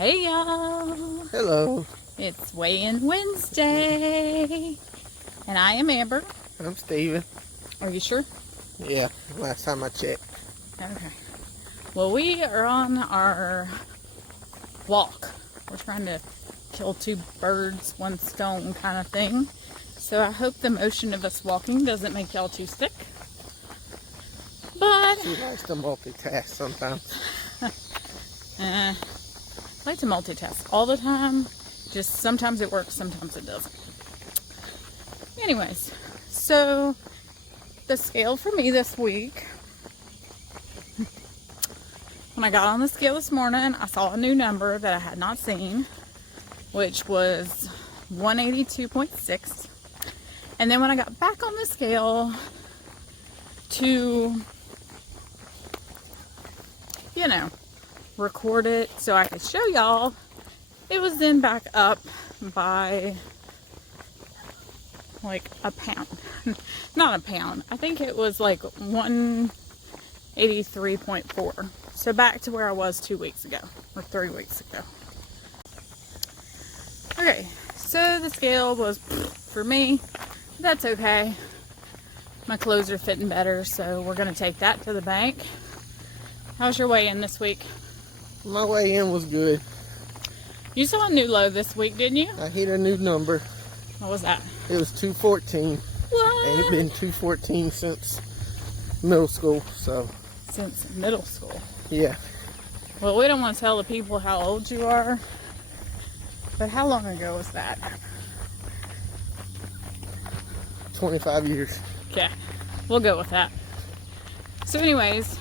Hey y'all! Hello. It's Weigh-In Wednesday, and I am Amber. I'm Steven. Are you sure? Yeah, last time I checked. Okay. Well, we are on our walk. We're trying to kill two birds, one stone kind of thing. So I hope the motion of us walking doesn't make y'all too sick. But She likes to multitask sometimes. I like to multitask all the time. Just sometimes it works, sometimes it doesn't. Anyways, so the scale for me this week, when I got on the scale this morning, I saw a new number that I had not seen, which was 182.6. And then when I got back on the scale to, record it so I could show y'all, it was then back up by like a pound. Not a pound. I think it was like 183.4. So back to where I was 2 weeks ago, or 3 weeks ago. Okay, so the scale was for me. That's okay. My clothes are fitting better, so we're going to take that to the bank. How's your weigh-in this week? My weigh-in was good. You saw a new low this week, didn't you? I hit a new number. What was that? It was 214. What? Ain't been 214 since middle school, so. Since middle school. Yeah. Well, we don't want to tell the people how old you are, but how long ago was that? 25 years. Okay, we'll go with that. So anyways,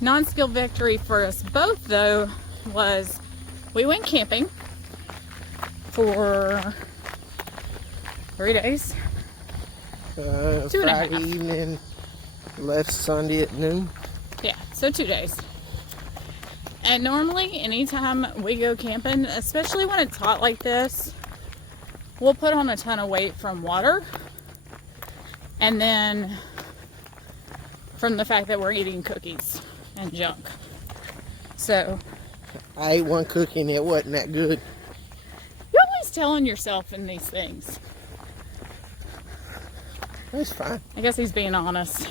non-skill victory for us both, though, was we went camping for 3 days. 2.5. Friday evening, left Sunday at noon. Yeah, so 2 days. And normally, anytime we go camping, especially when it's hot like this, we'll put on a ton of weight from water. And then from the fact that we're eating cookies and junk. So I ate one cookie and it wasn't that good. you're always telling yourself in these things. That's fine. I guess he's being honest.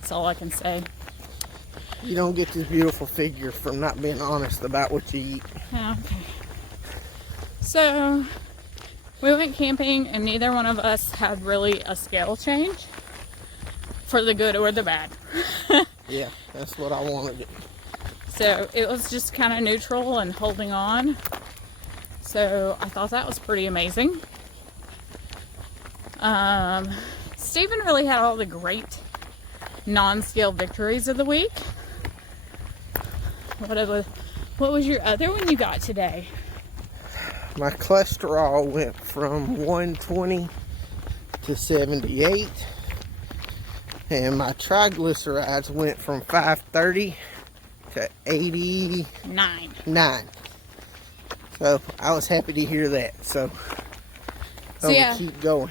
That's all I can say. You don't get this beautiful figure from not being honest about what you eat. Okay. So we went camping and neither one of us had really a scale change for the good or the bad. Yeah, that's what I wanted. So it was just kind of neutral and holding on. So I thought that was pretty amazing. Stephen really had all the great non-scale victories of the week. What was your other one you got today? My cholesterol went from 120 to 78. And my triglycerides went from 530 to 89. So I was happy to hear that. So I'm yeah. gonna keep going.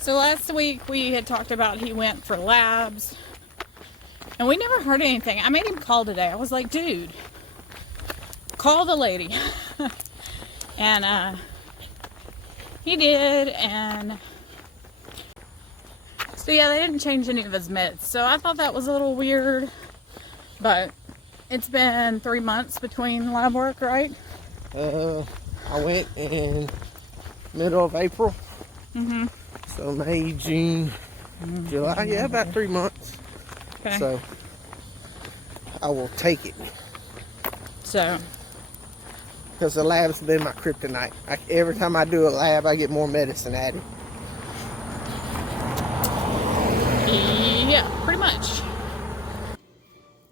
So last week we had talked about he went for labs. And we never heard anything. I made him call today. I was like, dude, call the lady. And he did, and so yeah, they didn't change any of his meds. So I thought that was a little weird, but it's been 3 months between lab work, right? I went in middle of April. Mm-hmm. So May, June, July. Yeah, about 3 months. Okay. So I will take it. So. Because the lab's been my kryptonite. Every time I do a lab, I get more medicine added. Yeah, pretty much.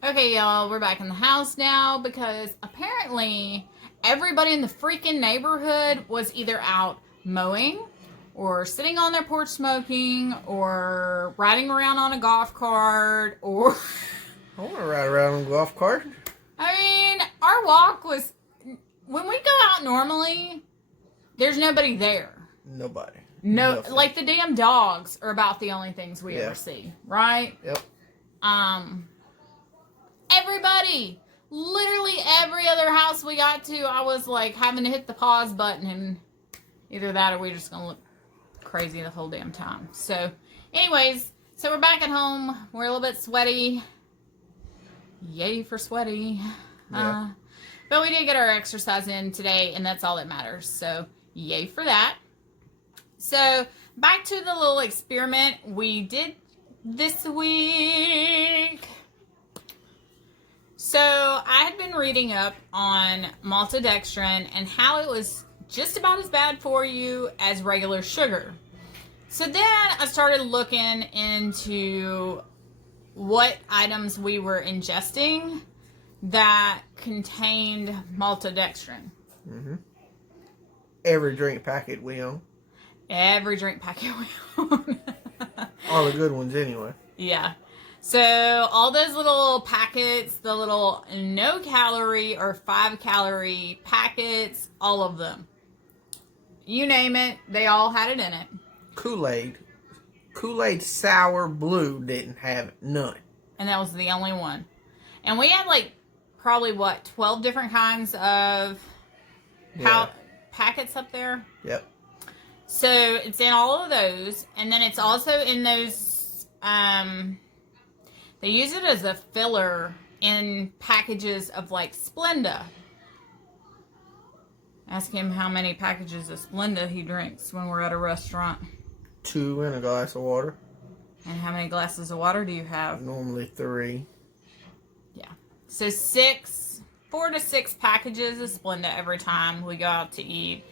Okay, y'all, we're back in the house now because apparently everybody in the freaking neighborhood was either out mowing or sitting on their porch smoking or riding around on a golf cart or... I want to ride around on a golf cart. I mean, our walk was... When we go out normally, there's nobody there. Nobody. No, Nothing. like the damn dogs are about the only things we ever see, right? Yep. Everybody literally every other house we got to, I was like having to hit the pause button, and either that or we're just gonna look crazy the whole damn time. So, anyways, so we're back at home. We're a little bit sweaty. Yay for sweaty. Yeah. But we did get our exercise in today, and that's all that matters. So, yay for that. So, back to the little experiment we did this week. So, I had been reading up on maltodextrin and how it was just about as bad for you as regular sugar. So then I started looking into what items we were ingesting that contained maltodextrin. Mm-hmm. Every drink packet we own. Every drink packet we own. All the good ones anyway. Yeah. So all those little packets, the little no calorie or 5 calorie packets, all of them. You name it, they all had it in it. Kool-Aid Sour Blue didn't have it. None. And that was the only one. And we had like probably 12 different kinds of packets up there. Yep. So it's in all of those. And then it's also in those, they use it as a filler in packages of like Splenda. Ask him how many packages of Splenda he drinks when we're at a restaurant. 2 in a glass of water. And how many glasses of water do you have? Normally 3. Yeah. So 4 to 6 packages of Splenda every time we go out to eat.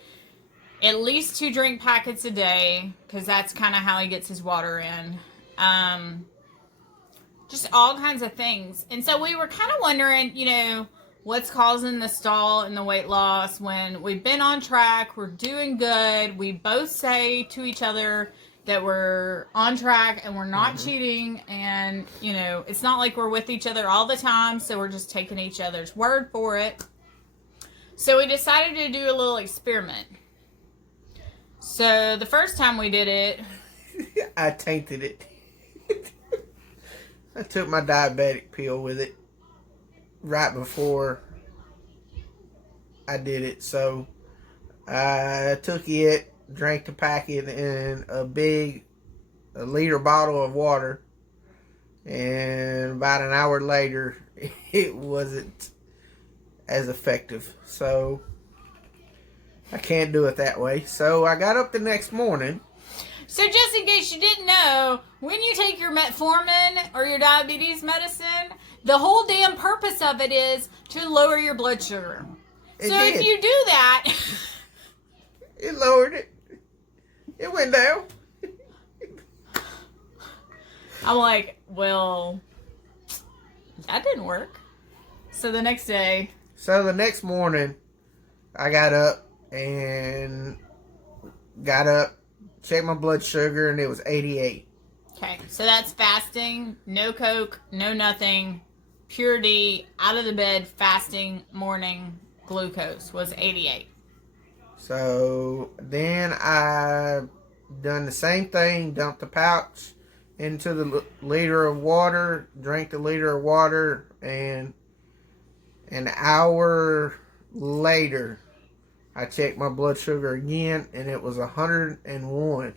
At least 2 drink packets a day, because that's kind of how he gets his water in. Just all kinds of things. And so we were kind of wondering, what's causing the stall and the weight loss when we've been on track, we're doing good. We both say to each other that we're on track and we're not cheating, and it's not like we're with each other all the time, so we're just taking each other's word for it. So we decided to do a little experiment. So the first time we did it, I tainted it. I took my diabetic pill with it right before I did it. So I took it, drank the packet in a liter bottle of water, and about an hour later it wasn't as effective. So I can't do it that way. So I got up the next morning. So just in case you didn't know, when you take your metformin or your diabetes medicine, the whole damn purpose of it is to lower your blood sugar. If you do that... It lowered it. It went down. I'm like, well, that didn't work. So the next morning, I got up, checked my blood sugar, and it was 88. Okay, so that's fasting, no Coke, no nothing, pure D, out of the bed, fasting, morning, glucose was 88. So then I done the same thing, dumped the pouch into the liter of water, drank the liter of water, and an hour later, I checked my blood sugar again, and it was 101.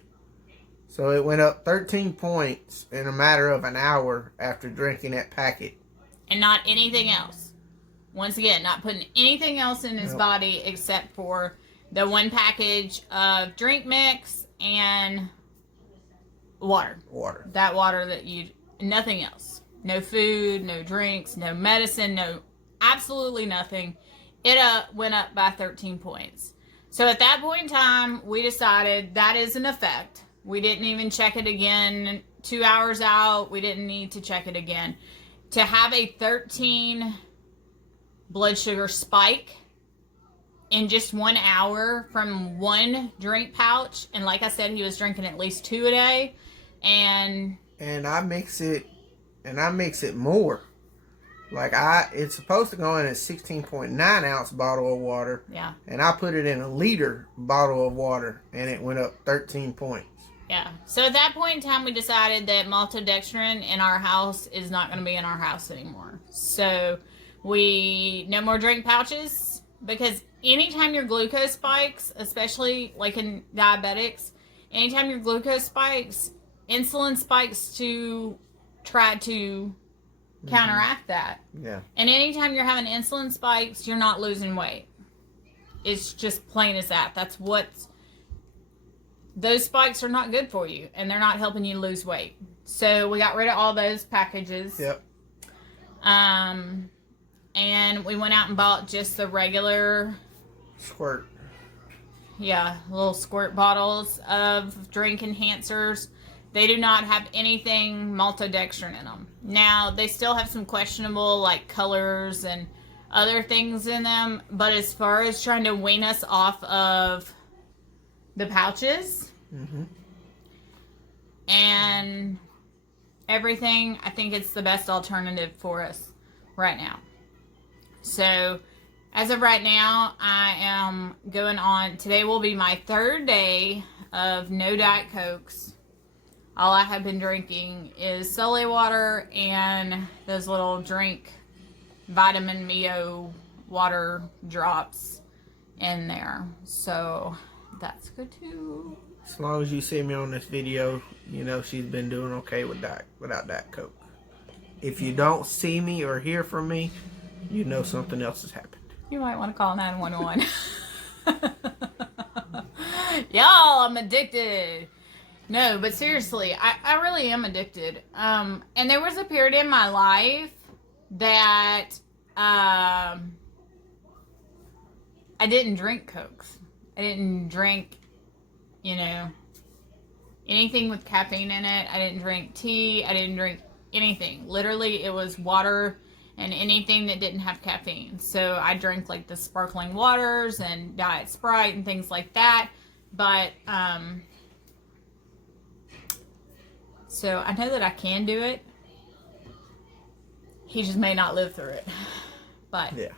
So it went up 13 points in a matter of an hour after drinking that packet. And not anything else. Once again, not putting anything else in his body except for the 1 package of drink mix and water. That water that nothing else. No food, no drinks, no medicine, absolutely nothing. It went up by 13 points. So at that point in time, we decided that is an effect. We didn't even check it again 2 hours out. We didn't need to check it again. To have a 13 blood sugar spike in just 1 hour from 1 drink pouch, and like I said, he was drinking at least 2 a day, and I mix it more. Like it's supposed to go in a 16.9 ounce bottle of water. Yeah. And I put it in a liter bottle of water, and it went up 13 points. Yeah. So at that point in time, we decided that maltodextrin in our house is not going to be in our house anymore. So No more drink pouches, because anytime your glucose spikes, especially like in diabetics, anytime your glucose spikes, insulin spikes to try to counteract that. Yeah. And anytime you're having insulin spikes, you're not losing weight. It's just plain as that. Those spikes are not good for you, and they're not helping you lose weight. So we got rid of all those packages. Yep. And we went out and bought just the regular Squirt. Yeah, little squirt bottles of drink enhancers. They do not have anything maltodextrin in them. Now, they still have some questionable like colors and other things in them, but as far as trying to wean us off of the pouches and everything, I think it's the best alternative for us right now. So, as of right now, I am going on. Today will be my 3rd day of no Diet Cokes. All I have been drinking is Soleil water and those little drink vitamin Mio water drops in there. So that's good too. As long as you see me on this video, you know she's been doing okay without Diet Coke. If you don't see me or hear from me, you know something else has happened. You might want to call 911. Y'all, I'm addicted. No, but seriously, I really am addicted. And there was a period in my life that I didn't drink Cokes. I didn't drink, anything with caffeine in it. I didn't drink tea. I didn't drink anything. Literally, it was water and anything that didn't have caffeine. So I drank like the sparkling waters and Diet Sprite and things like that. But, so I know that I can do it. He just may not live through it. But yeah,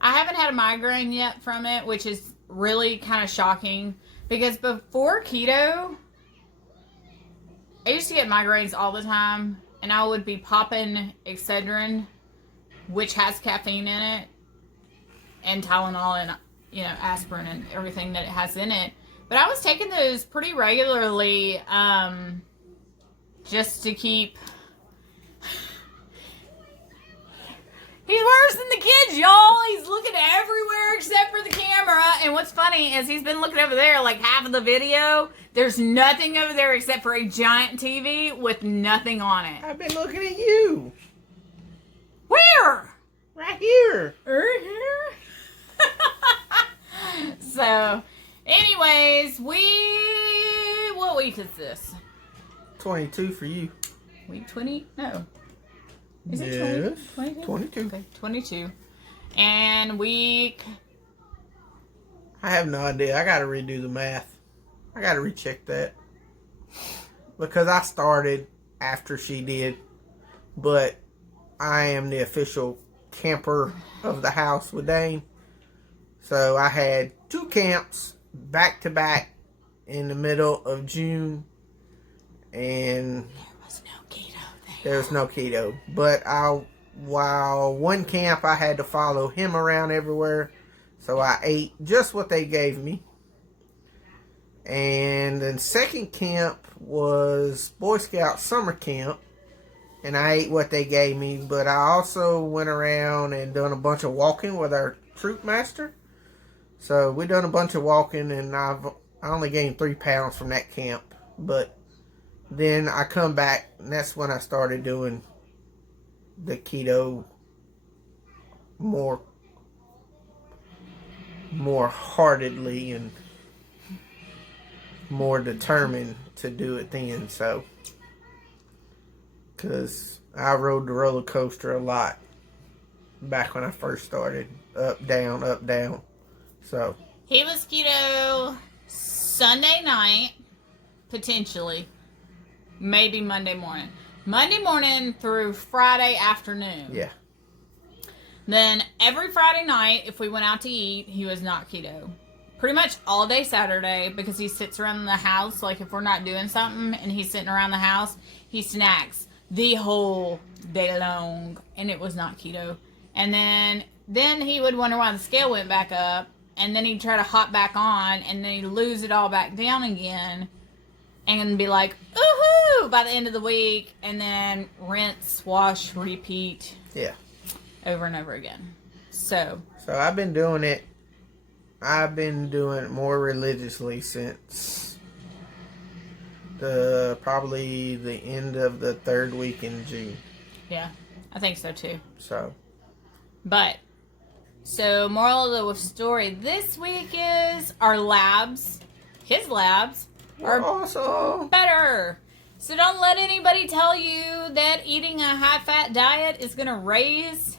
I haven't had a migraine yet from it, which is really kind of shocking. Because before keto, I used to get migraines all the time. And I would be popping Excedrin, which has caffeine in it, and Tylenol and, aspirin and everything that it has in it. But I was taking those pretty regularly, just to keep... He's worse than the kids, y'all. He's looking everywhere except for the camera. And what's funny is he's been looking over there like half of the video. There's nothing over there except for a giant TV with nothing on it. I've been looking at you. Where? Right here. Right here? So, anyways, what week is this? 22 for you. Week 20? No. Is it Yes. 20? 22. Okay, 22. And week... I have no idea. I got to redo the math. I got to recheck that. Because I started after she did. But I am the official camper of the house with Dane. So I had 2 camps back to back in the middle of June. And there was no keto. But while one camp I had to follow him around everywhere. So I ate just what they gave me. And then second camp was Boy Scout summer camp. And I ate what they gave me. But I also went around and done a bunch of walking with our troop master. So we done a bunch of walking, and I only gained 3 pounds from that camp. But then I come back, and that's when I started doing the keto more heartedly and more determined to do it then. So, because I rode the roller coaster a lot back when I first started. Up, down. So he was keto Sunday night, potentially. Maybe Monday morning. Monday morning through Friday afternoon. yeah. Then every Friday night, if we went out to eat, he was not keto. Pretty much all day Saturday, because he sits around the house. Like if we're not doing something and he's sitting around the house, he snacks the whole day long. And it was not keto. And then he would wonder why the scale went back up. And then he'd try to hop back on. And then he'd lose it all back down again. And be like, ooh-hoo, by the end of the week. And then rinse, wash, repeat. Yeah. Over and over again. So I've been doing it. I've been doing it more religiously since probably the end of the 3rd week in June. Yeah, I think so too. So moral of the story this week is our labs, his labs, are awesome. better. So don't let anybody tell you that eating a high-fat diet is going to raise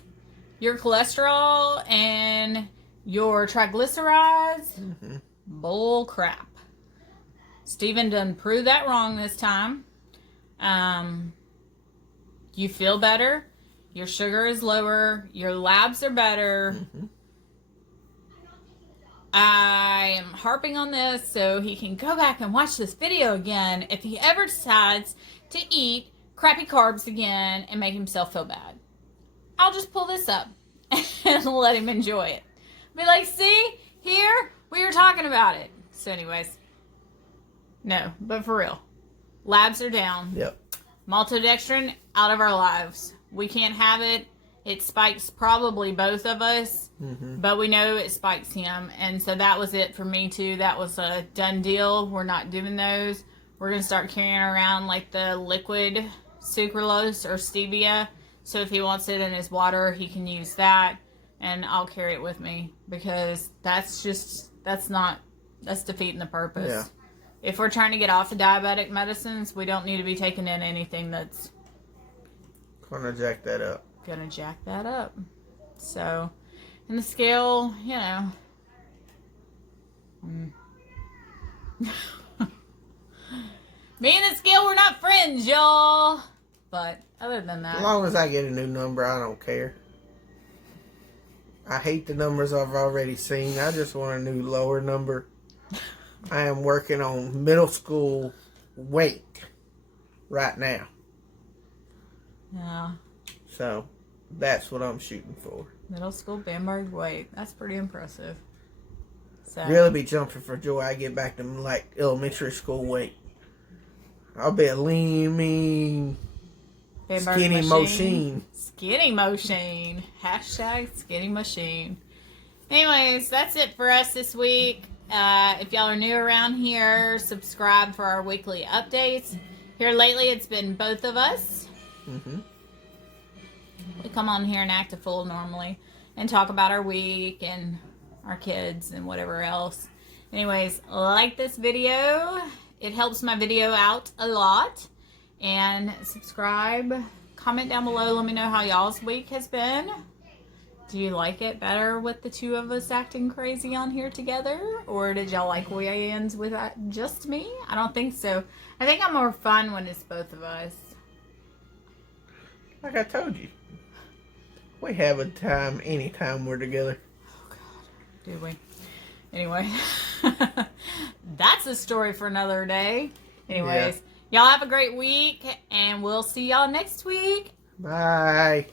your cholesterol and your triglycerides. Mm-hmm. Bull crap. Steven done proved that wrong this time. You feel better. Your sugar is lower. Your labs are better. Mm-hmm. I am harping on this so he can go back and watch this video again if he ever decides to eat crappy carbs again and make himself feel bad. I'll just pull this up and let him enjoy it. Be like, see, here, we were talking about it. So anyways, no, but for real, labs are down. Yep. Maltodextrin out of our lives. We can't have it. It spikes probably both of us, but we know it spikes him. And so that was it for me too. That was a done deal. We're not doing those. We're going to start carrying around like the liquid sucralose or stevia. So if he wants it in his water, he can use that. And I'll carry it with me because that's defeating the purpose. Yeah. If we're trying to get off of diabetic medicines, we don't need to be taking in anything that's Gonna jack that up. Gonna jack that up. So, and the scale, you know. Me and the scale, we're not friends, y'all. But other than that, As long as I get a new number, I don't care. I hate the numbers I've already seen. I just want a new lower number. I am working on middle school weight right now. yeah, So that's what I'm shooting for. middle school Bamberg weight. That's pretty impressive. So, Really be jumping for joy. I get back to like elementary school weight. I'll be a lean, mean, Bamberg skinny machine. Skinny machine. Hashtag skinny machine. Anyways, that's it for us this week. If y'all are new around here, subscribe for our weekly updates. Here lately, it's been both of us. Mm-hmm. We come on here and act a fool normally and talk about our week and our kids and whatever else. Anyways, like this video. It helps my video out a lot. And subscribe. Comment down below. Let me know how y'all's week has been. Do you like it better with the two of us acting crazy on here together? Or did y'all like weigh-ins with just me? I don't think so. I think I'm more fun when it's both of us. Like I told you. We have a time anytime we're together. Oh, God. Do we? Anyway. That's a story for another day. Anyways. Yeah. Y'all have a great week. And we'll see y'all next week. Bye.